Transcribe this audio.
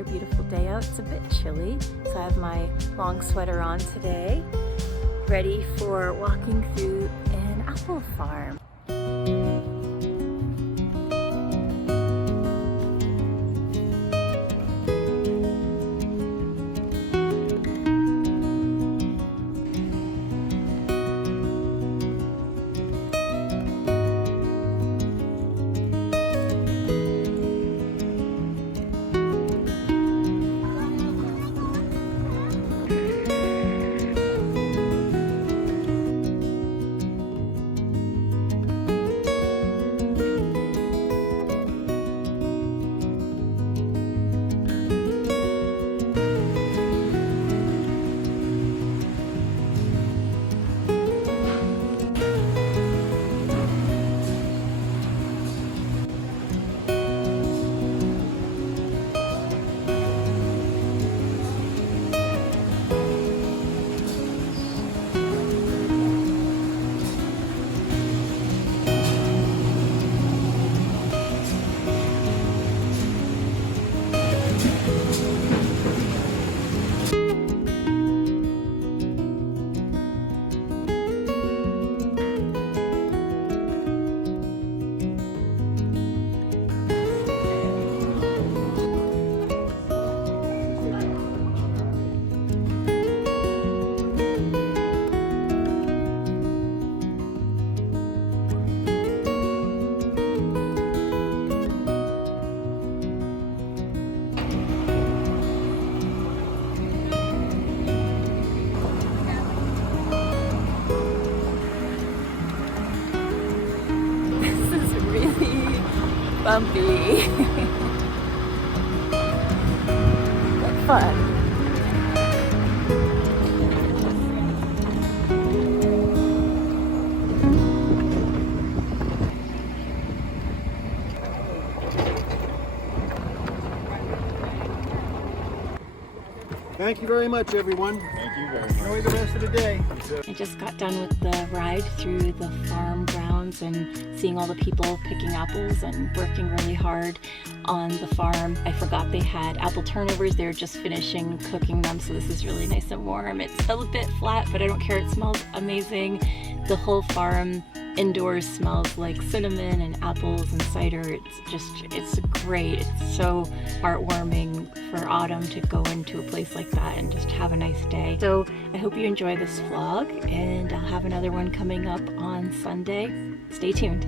another beautiful day out. It's a bit chilly, so I have my long sweater on today, ready for walking through an apple farm. Bumpy. But fun. Thank you very much, everyone. Thank you very much. Enjoy the rest of the day. I just got done with the ride through the farm grounds and seeing all the people picking apples and working really hard on the farm. I forgot they had apple turnovers. They were just finishing cooking them, so this is really nice and warm. It's a bit flat, but I don't care. It smells amazing. The whole farm indoors smells like cinnamon and apples and cider. It's great. It's so heartwarming for autumn to go into a place like that and just have a nice day. So I hope you enjoy this vlog, and I'll have another one coming up on Sunday. Stay tuned.